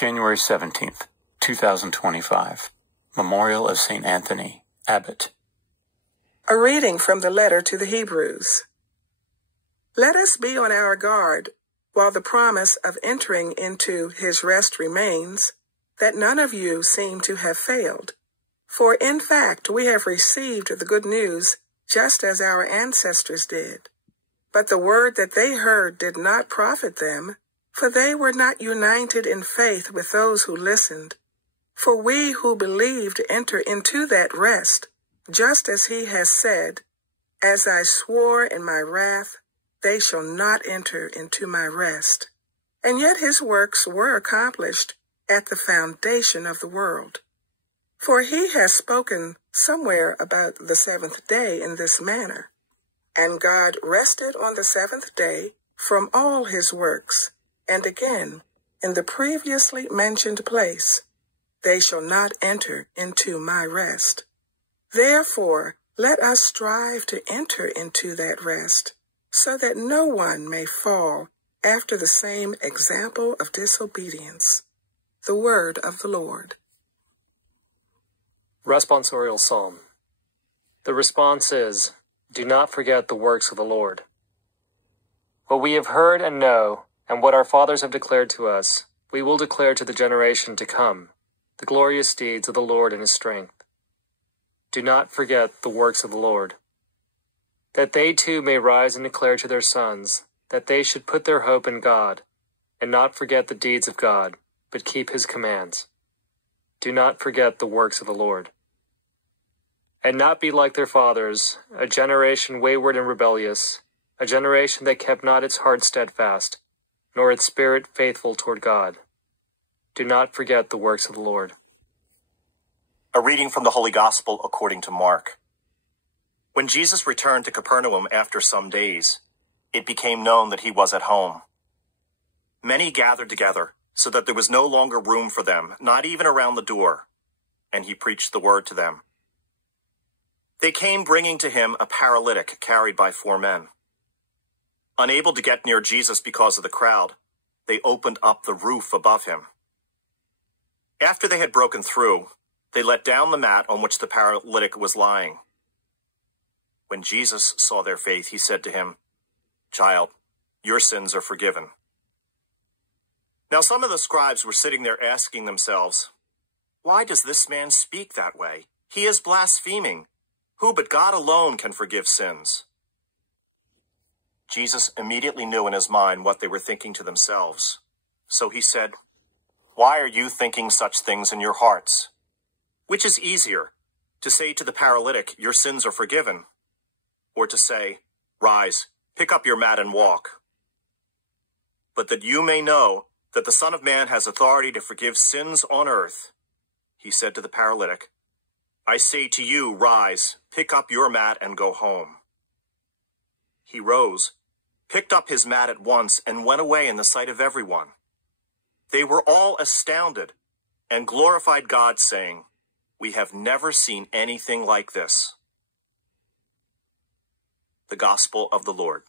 January 17th, 2025. Memorial of St. Anthony, Abbot. A reading from the letter to the Hebrews. Let us be on our guard while the promise of entering into his rest remains, that none of you seem to have failed. For in fact, we have received the good news just as our ancestors did. But the word that they heard did not profit them, for they were not united in faith with those who listened. For we who believed enter into that rest, just as he has said, "As I swore in my wrath, they shall not enter into my rest." And yet his works were accomplished at the foundation of the world. For he has spoken somewhere about the seventh day in this manner. And God rested on the seventh day from all his works. And again, in the previously mentioned place, "They shall not enter into my rest." Therefore, let us strive to enter into that rest, so that no one may fall after the same example of disobedience. The word of the Lord. Responsorial Psalm. The response is, "Do not forget the works of the Lord." What we have heard and know, and what our fathers have declared to us, we will declare to the generation to come, the glorious deeds of the Lord and his strength. Do not forget the works of the Lord. That they too may rise and declare to their sons, that they should put their hope in God, and not forget the deeds of God, but keep his commands. Do not forget the works of the Lord. And not be like their fathers, a generation wayward and rebellious, a generation that kept not its heart steadfast, nor its spirit faithful toward God. Do not forget the works of the Lord. A reading from the Holy Gospel according to Mark. When Jesus returned to Capernaum after some days, it became known that he was at home. Many gathered together, so that there was no longer room for them, not even around the door, and he preached the word to them. They came bringing to him a paralytic carried by 4 men. Unable to get near Jesus because of the crowd, they opened up the roof above him. After they had broken through, they let down the mat on which the paralytic was lying. When Jesus saw their faith, he said to him, "Child, your sins are forgiven." Now some of the scribes were sitting there asking themselves, "Why does this man speak that way? He is blaspheming. Who but God alone can forgive sins?" Jesus immediately knew in his mind what they were thinking to themselves. So he said, "Why are you thinking such things in your hearts? Which is easier, to say to the paralytic, 'Your sins are forgiven,' or to say, 'Rise, pick up your mat and walk'? But that you may know that the Son of Man has authority to forgive sins on earth," he said to the paralytic, "I say to you, rise, pick up your mat and go home." He rose, picked up his mat at once, and went away in the sight of everyone. They were all astounded and glorified God, saying, "We have never seen anything like this." The Gospel of the Lord.